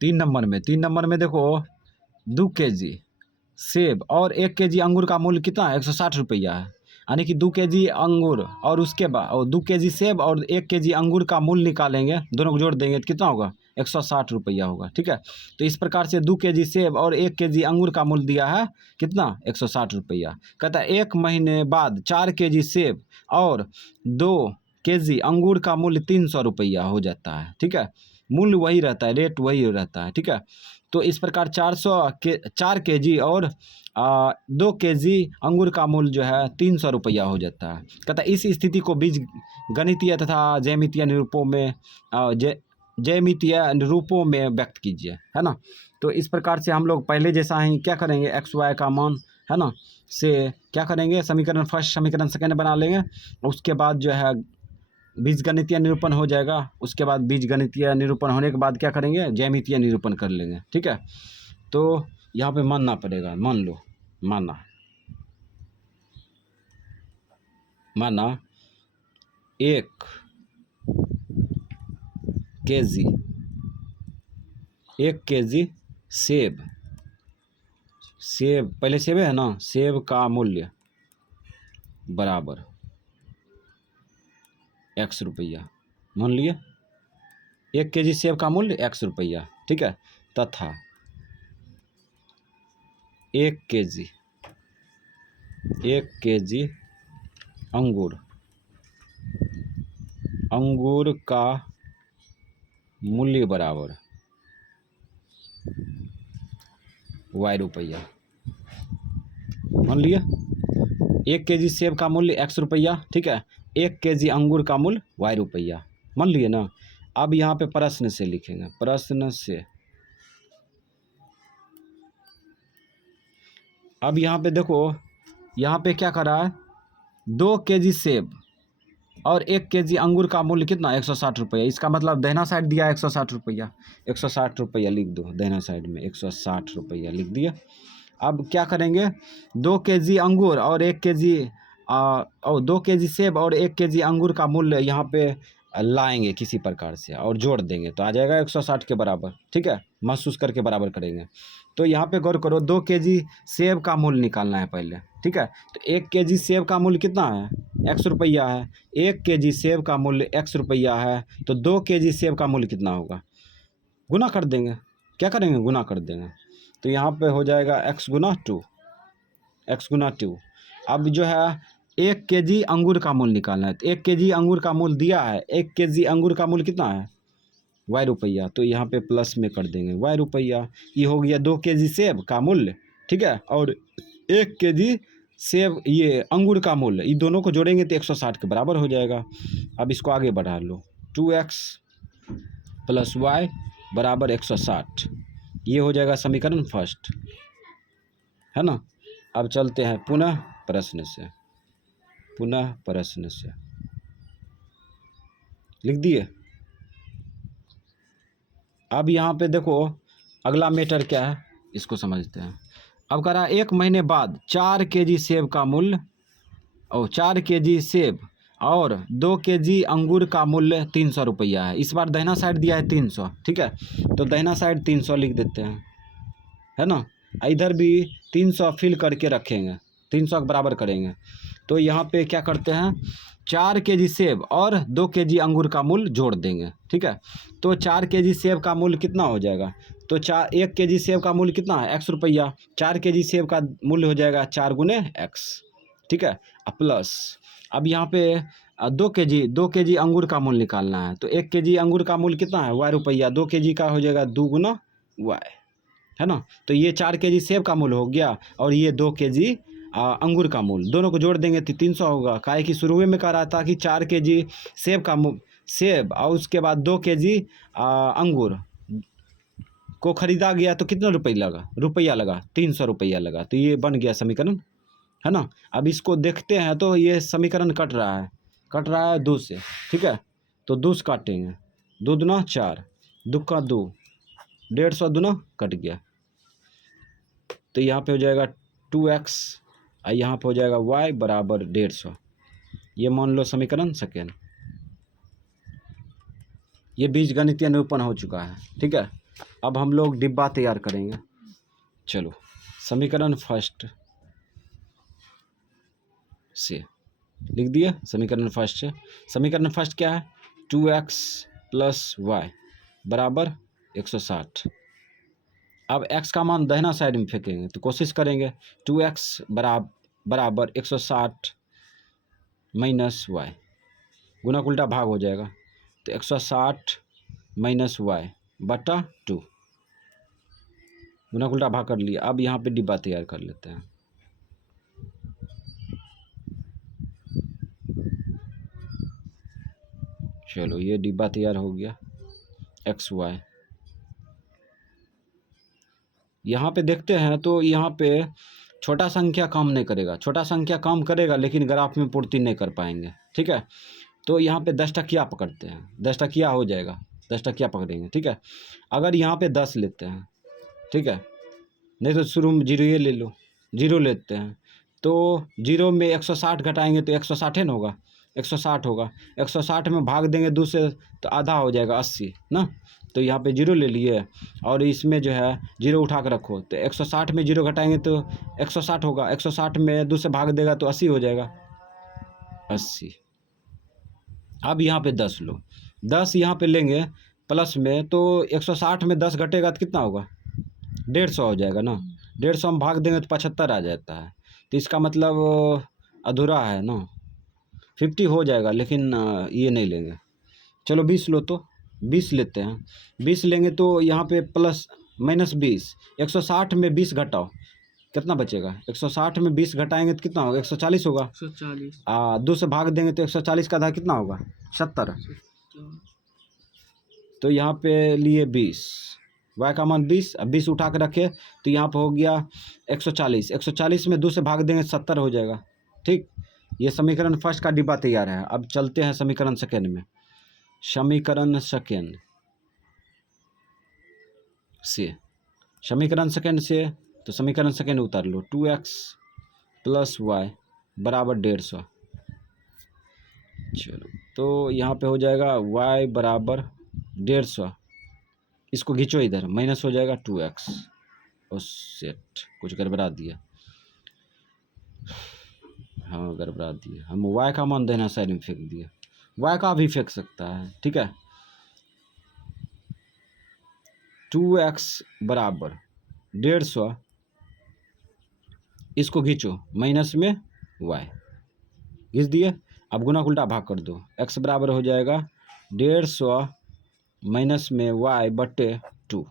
तीन नंबर में देखो 2 केजी सेब और 1 केजी अंगूर का मूल्य कितना है? 160 रुपया है। यानी कि 2 केजी अंगूर और उसके बाद 2 केजी सेब और 1 केजी अंगूर का मूल्य निकालेंगे, दोनों को जोड़ देंगे तो कितना होगा? 160 रुपया होगा। ठीक है, तो इस प्रकार से 2 केजी सेब और 1 केजी अंगूर का मूल्य दिया है कितना? 160 रुपया। कहता है 1 महीने बाद 4 केजी सेब और 2 केजी अंगूर का मूल्य 300 रुपया हो जाता है। ठीक है, मूल्य वही रहता है, रेट वही रहता है। ठीक है, तो इस प्रकार 4 केजी और 2 केजी अंगूर का मूल्य जो है 300 रुपया हो जाता है। कहता है इस स्थिति को बीज गणितीय तथा ज्यामितीय निरूपों में ज्यामितीय निरूपों में व्यक्त कीजिए, है ना। तो इस प्रकार से हम लोग पहले जैसा ही क्या करेंगे, एक्स वाई का मान, है ना, से क्या करेंगे, समीकरण फर्स्ट समीकरण सेकेंड बना लेंगे। उसके बाद जो है बीजगणितीय निरूपण हो जाएगा। उसके बाद बीजगणितीय निरूपण होने के बाद क्या करेंगे, ज्यामितीय निरूपण कर लेंगे। ठीक है, तो यहाँ पे मानना पड़ेगा, मान लो, माना 1 केजी सेब पहले सेब है ना, सेब का मूल्य बराबर x रुपया, मान लिए 1 केजी सेब का मूल्य x रुपया। ठीक है, तथा 1 केजी अंगूर का मूल्य बराबर y रुपया। मान लिया 1 केजी सेब का मूल्य x रुपया। ठीक है, 1 केजी अंगूर का मूल्य y रुपया, मान लिए ना। अब यहाँ पे प्रश्न से लिखेंगे, प्रश्न से। अब यहाँ पे देखो, यहाँ पे क्या कर रहा है, 2 केजी सेब और 1 केजी अंगूर का मूल्य कितना? 160 रुपया। इसका मतलब दाहिना साइड दिया है 160 रुपया, 160 रुपया लिख दो, दाहिना साइड में 160 रुपया लिख दिया। अब क्या करेंगे, 2 केजी अंगूर और 1 केजी और 2 केजी सेब और 1 केजी अंगूर का मूल्य यहाँ पे लाएंगे किसी प्रकार से और जोड़ देंगे तो आ जाएगा 160 के बराबर। ठीक है, महसूस करके बराबर करेंगे। तो यहाँ पे गौर करो, 2 केजी सेब का मूल्य निकालना है पहले। ठीक है, तो 1 केजी सेब का मूल्य कितना है? x रुपया है। 1 केजी सेब का मूल्य x रुपया है, तो 2 केजी सेब का मूल्य कितना होगा? गुना कर देंगे। क्या करेंगे? गुना कर देंगे। तो यहाँ पे हो जाएगा x गुना 2। अब जो है 1 केजी अंगूर का मूल्य निकालना है, तो 1 केजी अंगूर का मूल्य दिया है, 1 केजी अंगूर का मूल्य कितना है? y रुपया। तो यहाँ पे प्लस में कर देंगे y रुपया। ये हो गया 2 केजी सेब का मूल्य। ठीक है, और 1 केजी सेब ये अंगूर का मूल्य, ये दोनों को जोड़ेंगे तो 160 के बराबर हो जाएगा। अब इसको आगे बढ़ा लो, 2x + y बराबर 160, ये हो जाएगा समीकरण फर्स्ट, है ना। अब चलते हैं पुनः प्रश्न से लिख दिए। अब यहाँ पे देखो अगला मैटर क्या है, इसको समझते हैं। अब कह रहा है 1 महीने बाद 4 केजी सेब का मूल्य और 4 केजी सेब और 2 केजी अंगूर का मूल्य 300 रुपया है। इस बार दाहिना साइड दिया है 300। ठीक है, तो दाहिना साइड 300 लिख देते हैं, है ना। इधर भी 300 फिल करके रखेंगे, 300 के बराबर करेंगे। तो यहाँ पे क्या करते हैं, 4 केजी सेब और 2 केजी अंगूर का मूल्य जोड़ देंगे। ठीक है, तो 4 केजी सेब का मूल्य कितना हो जाएगा? तो 1 केजी सेब का मूल्य कितना है? x रुपया। 4 केजी सेब का मूल्य हो जाएगा 4 गुने x। ठीक है, प्लस अब यहाँ पे 2 केजी अंगूर का मूल्य निकालना है, तो 1 केजी अंगूर का मूल्य कितना है? y रुपया। 2 केजी का हो जाएगा 2 गुना y, है ना। तो ये 4 केजी सेब का मूल्य हो गया और ये 2 केजी अंगूर का मूल्य, दोनों को जोड़ देंगे तो 300 होगा। काहे कि शुरू में कह रहा था कि 4 केजी सेब और उसके बाद 2 केजी अंगूर को खरीदा गया तो कितना रुपया लगा 300 रुपया लगा। तो ये बन गया समीकरण, है ना। अब इसको देखते हैं तो ये समीकरण कट रहा है 2 से। ठीक है, तो 2 से काटेंगे, 2 दूना 4, 2 का 2, 150 दूना कट गया। तो यहाँ पे हो जाएगा 2x और यहाँ पे हो जाएगा y बराबर 150। ये मान लो समीकरण सेकेंड। ये बीजगणितीय निरूपण हो चुका है। ठीक है, अब हम लोग डिब्बा तैयार करेंगे। चलो, समीकरण फर्स्ट से लिख दिया। समीकरण फर्स्ट से, समीकरण फर्स्ट क्या है? 2x प्लस वाई बराबर 160। अब x का मान दाहिना साइड में फेंकेंगे तो कोशिश करेंगे 2x बराबर 160 माइनस वाई, गुना उल्टा भाग हो जाएगा तो 160 माइनस वाई बटा 2, गुना उल्टा भाग कर लिया। अब यहाँ पे डिब्बा तैयार कर लेते हैं। चलो, ये डिब्बा तैयार हो गया। एक्स वाई यहाँ पे देखते हैं तो यहाँ पे छोटा संख्या काम नहीं करेगा, छोटा संख्या काम करेगा लेकिन ग्राफ में पूर्ति नहीं कर पाएंगे। ठीक है, तो यहाँ पे 10 टकिया पकड़ते हैं, 10 टकिया हो जाएगा, 10 टकिया पकड़ेंगे। ठीक है, अगर यहाँ पे 10 लेते हैं, ठीक है, नहीं तो शुरू में 0 ये ले लो, 0 लेते हैं तो 0 में 160 घटाएंगे तो 160 है ना होगा, 160 होगा। 160 में भाग देंगे 2 से तो आधा हो जाएगा 80 ना, तो यहाँ पे 0 ले लिए और इसमें जो है 0 उठा कर रखो तो 160 में 0 घटाएंगे तो 160 होगा। 160 में 2 से भाग देगा तो 80 हो जाएगा, 80। अब यहाँ पे 10 लो, 10 यहाँ पे लेंगे प्लस में तो 160 में 10 घटेगा तो कितना होगा? 150 हो जाएगा ना। 150 हम भाग देंगे तो 75 आ जाता है, तो इसका मतलब अधूरा है ना, 50 हो जाएगा लेकिन ये नहीं लेंगे। चलो 20 लो, तो 20 लेते हैं। 20 लेंगे तो यहाँ पे प्लस माइनस 20, 160 में 20 घटाओ कितना बचेगा? 160 में 20 घटाएंगे तो कितना होगा? 140 होगा। 140 2 से भाग देंगे तो 140 का आधा कितना होगा? 70। तो यहाँ पे लिए 20, y का मान 20, अब 20 उठा के रखे तो यहाँ पे हो गया 140। 140 में 2 से भाग देंगे 70 हो जाएगा। ठीक, ये समीकरण फर्स्ट का डिब्बा तैयार है। अब चलते हैं समीकरण सेकेंड में। समीकरण सेकेंड से, समीकरण सेकेंड से तो समीकरण सेकेंड उतार लो, 2x प्लस वाई बराबर 150। चलो, तो यहाँ पे हो जाएगा y बराबर 150, इसको खींचो इधर, माइनस हो जाएगा 2x। और सेट, कुछ गड़बड़ा दिया, हाँ गड़बड़ा दिया, हम y का मान देना साइड में फेंक दिया, y का भी फेंक सकता है। ठीक है, 2x बराबर 150, इसको खींचो माइनस में y, घिस दिए। अब गुना उल्टा भाग कर दो, x बराबर हो जाएगा 150 माइनस में y बटे 2।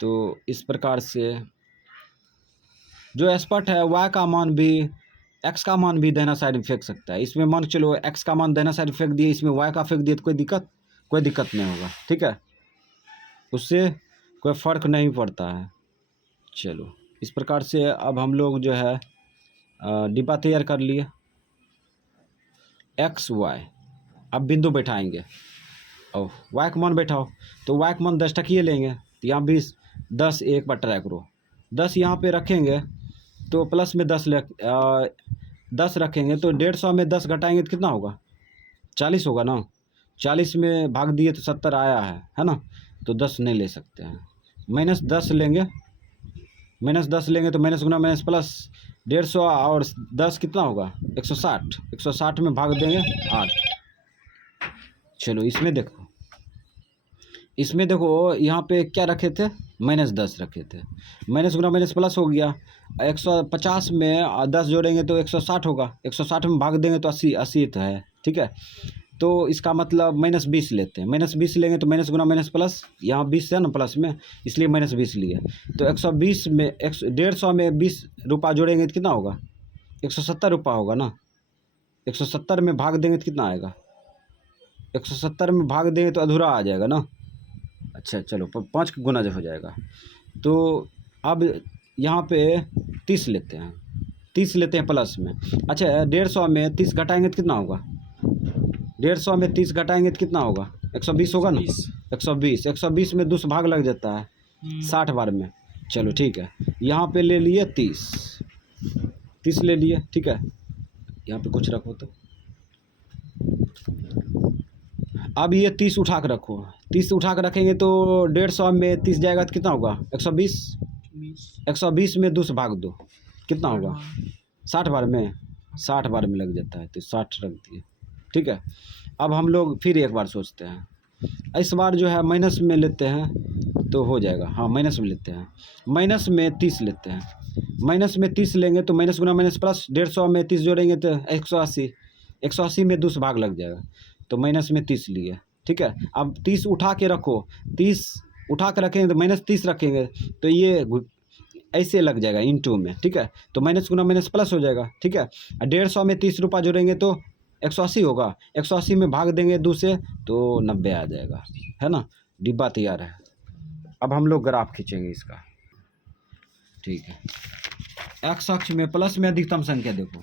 तो इस प्रकार से जो एक्सपर्ट है y का मान भी x का मान भी देना साइड में फेंक सकता है। इसमें मान चलो x का मान देना साइड में फेंक दिए, इसमें y का फेंक दिए तो कोई दिक्कत नहीं होगा। ठीक है, उससे कोई फ़र्क नहीं पड़ता है। चलो, इस प्रकार से अब हम लोग जो है डिब्बा तैयार कर लिए। एक्स वाई, अब बिंदु बैठाएंगे और y का मान बैठाओ तो y का मान 10 टकिए लेंगे तो यहाँ 20, 10 एक बार ट्राई करो, 10 यहाँ पे रखेंगे तो प्लस में 10 रखेंगे तो 150 में 10 घटाएंगे तो कितना होगा? 40 होगा ना। 40 में भाग दिए तो 70 आया है ना, तो 10 नहीं ले सकते हैं, माइनस 10 लेंगे। माइनस 10 लेंगे तो माइनस गुना माइनस प्लस 150 और 10 कितना होगा? 160। 160 में भाग देंगे 8। चलो, इसमें देखो यहाँ पे क्या रखे थे? माइनस 10 रखे थे, माइनस गुना माइनस प्लस हो गया। 150 में 10 जोड़ेंगे तो 160 होगा, 160 में भाग देंगे तो 80 तो है। ठीक है, तो इसका मतलब माइनस 20 लेते हैं। माइनस 20 लेंगे तो माइनस गुना माइनस प्लस, यहाँ 20 है ना प्लस में, इसलिए माइनस 20 लिए। तो 120 में 150 में 20 रुपया जोड़ेंगे तो कितना होगा? 170 रुपया होगा ना। 170 में भाग देंगे तो कितना आएगा? 170 में भाग देंगे तो अधूरा आ जाएगा ना। अच्छा चलो, 5 गुना जो हो जाएगा। तो अब यहाँ पे 30 लेते हैं, 30 लेते हैं प्लस में। अच्छा, 150 में 30 घटाएंगे तो कितना होगा? 150 में 30 घटाएंगे तो कितना होगा? 120 होगा ना। 120 में 2 से भाग लग जाता है 60 बार में। चलो ठीक है, यहाँ पे ले लिए 30 ले लिए। ठीक है, यहाँ पे कुछ रखो तो अब ये 30 उठा के रखो, 30 उठा कर रखेंगे तो 150 में 30 जाएगा तो कितना होगा 120। 120 में 2 से भाग दो कितना होगा 60 बार में, 60 बार में लग जाता है तो 60 रख दिए। ठीक है, अब हम लोग फिर एक बार सोचते हैं, इस बार जो है माइनस में लेते हैं तो हो जाएगा। हाँ माइनस में लेते हैं, माइनस में 30 लेते हैं, माइनस में 30 लेंगे तो माइनस गुना माइनस प्लस, 150 में 30 जोड़ेंगे तो 180, 180 में 2 से भाग लग जाएगा तो माइनस में 30 लिए। ठीक है, अब 30 उठा के रखो, 30 उठा के रखेंगे तो माइनस 30 रखेंगे तो ये ऐसे लग जाएगा इनटू में। ठीक है, तो माइनस गुना माइनस प्लस हो जाएगा। ठीक है, 150 में 30 रुपये जोड़ेंगे तो 180 होगा, 180 में भाग देंगे 2 से तो 90 आ जाएगा, है ना। डिब्बा तैयार है। अब हम लोग ग्राफ खींचेंगे इसका। ठीक है, एक्स अक्ष में प्लस में अधिकतम संख्या देखो,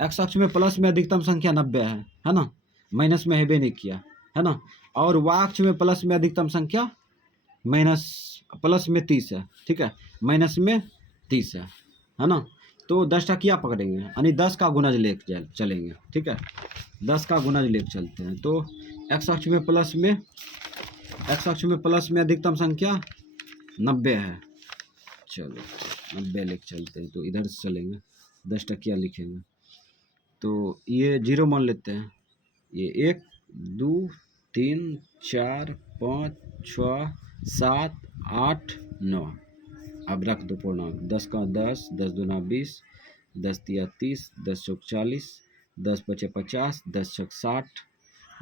एक्स अक्ष में प्लस में अधिकतम संख्या 90 है ना, माइनस में हेबे नहीं किया, है ना। और वाई अक्ष में प्लस में अधिकतम संख्या माइनस प्लस में 30 है। ठीक है, माइनस में 30 है ना। तो 10 टकिया पकड़ेंगे यानी 10 का गुणज ले चलेंगे। ठीक है, 10 का गुणज ले चलते हैं तो एक्स अक्ष में प्लस में, एक्स अक्ष में प्लस में अधिकतम संख्या 90 है। चलो 90 लेके चलते हैं तो इधर से चलेंगे, 10 टकिया लिखेंगे तो ये 0 मान लेते हैं। ये 1 2 3 4 5 6 7 8 9। अब रख दो पूर्णांक, 10 का 10, 10 दूना 20, 10 तिया 30, 10 चौक 40, 10 पचे 50, 10 छक 60,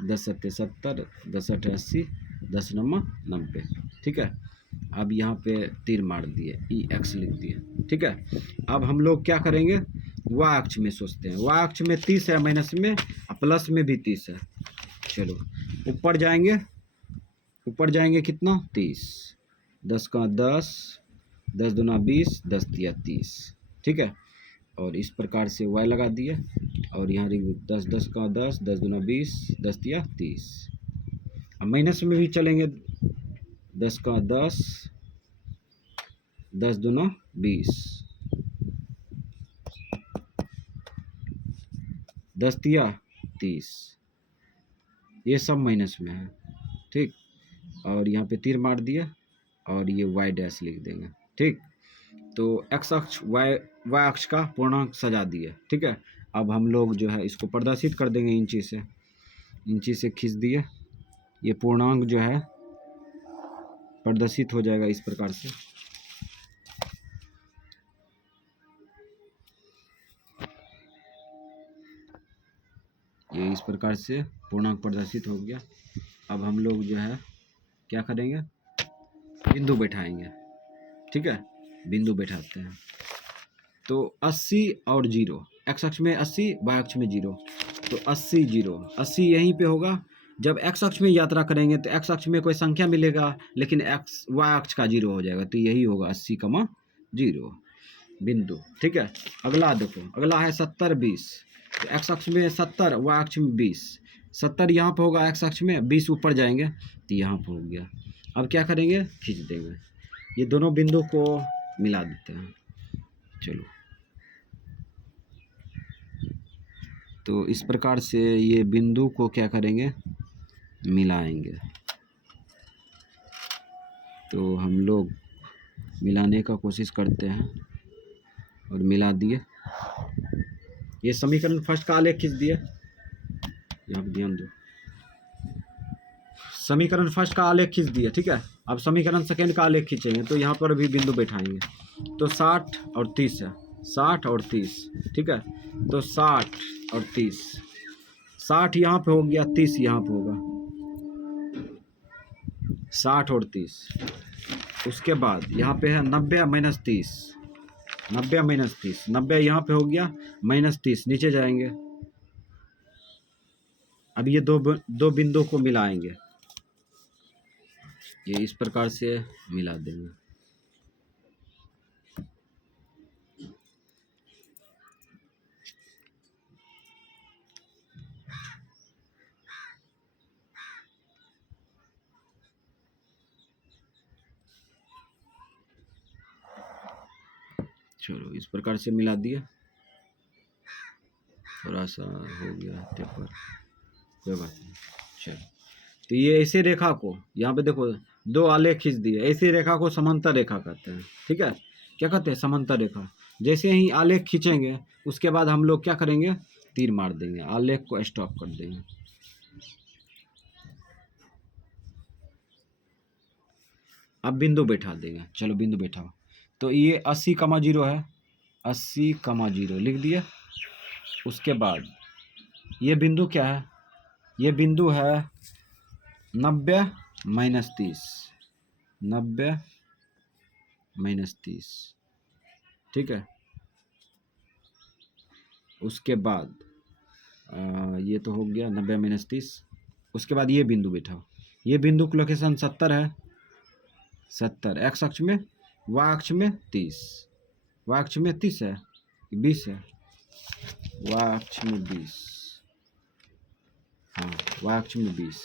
10 सत्ते 70, 10 अठे 80, 10 नमा 90। ठीक है, अब यहाँ पे तीर मार दिए, ई एक्स लिख दिए। ठीक है, अब हम लोग क्या करेंगे, वाई अक्ष में सोचते हैं। वाई अक्ष में 30 है माइनस में, प्लस में भी 30 है। चलो ऊपर जाएंगे, ऊपर जाएंगे कितना 30, 10 का 10, 10 दूना 20, 10 तिया 30। ठीक है, और इस प्रकार से y लगा दिए और यहाँ 10 10 का 10, 10 दूना 20, 10 तिया 30। अब माइनस में भी चलेंगे, 10 का 10, 10 दूना 20, 10 तिया 30, ये सब माइनस में है। ठीक, और यहाँ पे तीर मार दिया और ये y डैश लिख देंगे। ठीक, तो x अक्ष y अक्ष का पूर्णांक सजा दिए। ठीक है, अब हम लोग जो है इसको प्रदर्शित कर देंगे इंची से खींच दिए, ये पूर्णांक जो है प्रदर्शित हो जाएगा इस प्रकार से। ये इस प्रकार से पूर्णांक प्रदर्शित हो गया। अब हम लोग जो है क्या करेंगे, बिंदु बैठाएंगे। ठीक है, बिंदु बैठाते हैं तो 80 और 0, एक्स अक्ष में 80, वाई अक्ष में 0, तो 80 0, 80 यहीं पे होगा। जब एक्स अक्ष में यात्रा करेंगे तो एक्स अक्ष में कोई संख्या मिलेगा लेकिन एक्स वाई अक्ष का 0 हो जाएगा तो यही होगा 80,0 बिंदु। ठीक है, अगला देखो, अगला है 70 20, तो एक्स अक्ष में 70, वाई अक्ष में 20, 70 यहाँ पर होगा एक्स अक्ष में, 20 ऊपर जाएंगे तो यहाँ पर हो गया। अब क्या करेंगे, खींच देंगे, ये दोनों बिंदु को मिला देते हैं। चलो तो इस प्रकार से ये बिंदु को क्या करेंगे, मिलाएंगे। तो हम लोग मिलाने का कोशिश करते हैं और मिला दिए। ये समीकरण फर्स्ट का आलेख खींच दिए, यहाँ पर ध्यान दो, समीकरण फर्स्ट का आलेख खींच दिया। ठीक है, अब समीकरण सेकेंड का आलेख खींचेंगे तो यहाँ पर भी बिंदु बैठाएंगे तो 60 और 30 है, 60 और 30। ठीक है, तो 60 और 30, 60 यहाँ पे हो गया, 30 यहाँ पे होगा, 60 और 30। उसके बाद यहाँ पे है 90 माइनस 30, 90 माइनस 30, 90 यहाँ पे हो गया माइनस 30, नीचे जाएंगे। अब ये दो बिंदु को मिलाएंगे, ये इस प्रकार से मिला देंगे। चलो इस प्रकार से मिला दिया, थोड़ा सा हो गया टेपर, कोई बात नहीं। चलो तो ये ऐसी रेखा को यहाँ पे देखो दो आलेख खींच दिए, ऐसी रेखा को समांतर रेखा कहते हैं। ठीक है, क्या कहते हैं? समांतर रेखा। जैसे ही आलेख खींचेंगे उसके बाद हम लोग क्या करेंगे? तीर मार देंगे, आलेख को स्टॉप कर देंगे। अब बिंदु बैठा देंगे। चलो बिंदु बैठाओ। तो ये 80,0 है, 80,0 लिख दिया। उसके बाद ये बिंदु क्या है? ये बिंदु है 90 माइनस 30, 90 माइनस 30। ठीक है, उसके बाद ये तो हो गया 90 माइनस 30। उसके बाद ये बिंदु बैठाओ। ये बिंदु की लोकेशन 70 है, 70 एक्स अक्ष में, वाई अक्ष में 30। वाई अक्ष में 30 है, 20 है, वाई अक्ष में 20। हाँ, वाई अक्ष में 20।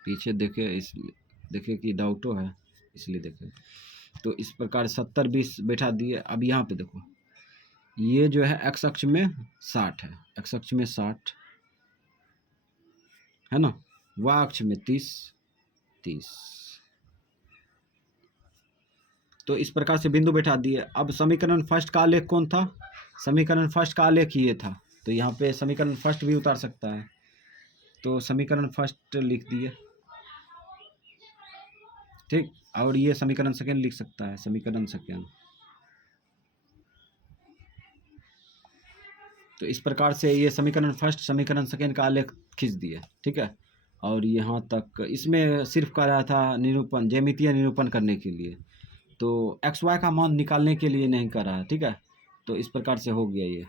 पीछे देखे, इसलिए देखे कि डाउटो है, इसलिए देखे। तो इस प्रकार 70 20 बैठा दिए। अब यहाँ पे देखो, ये जो है एक्स अक्ष में 60 है, एक्स अक्ष में 60 है ना, वाई अक्ष में 30 30। तो इस प्रकार से बिंदु बैठा दिए। अब समीकरण फर्स्ट का आलेख कौन था? समीकरण फर्स्ट का आलेख ये था। तो यहाँ पे समीकरण फर्स्ट भी उतार सकता है। तो समीकरण फर्स्ट लिख दिए। ठीक, और ये समीकरण सेकेंड लिख सकता है, समीकरण सेकेंड। तो इस प्रकार से ये समीकरण फर्स्ट समीकरण सेकेंड का आलेख खींच दिए। ठीक है, और यहाँ तक इसमें सिर्फ कर रहा था निरूपण, ज्यामितीय निरूपण करने के लिए। तो एक्स वाई का मान निकालने के लिए नहीं कर रहा है। ठीक है, तो इस प्रकार से हो गया ये।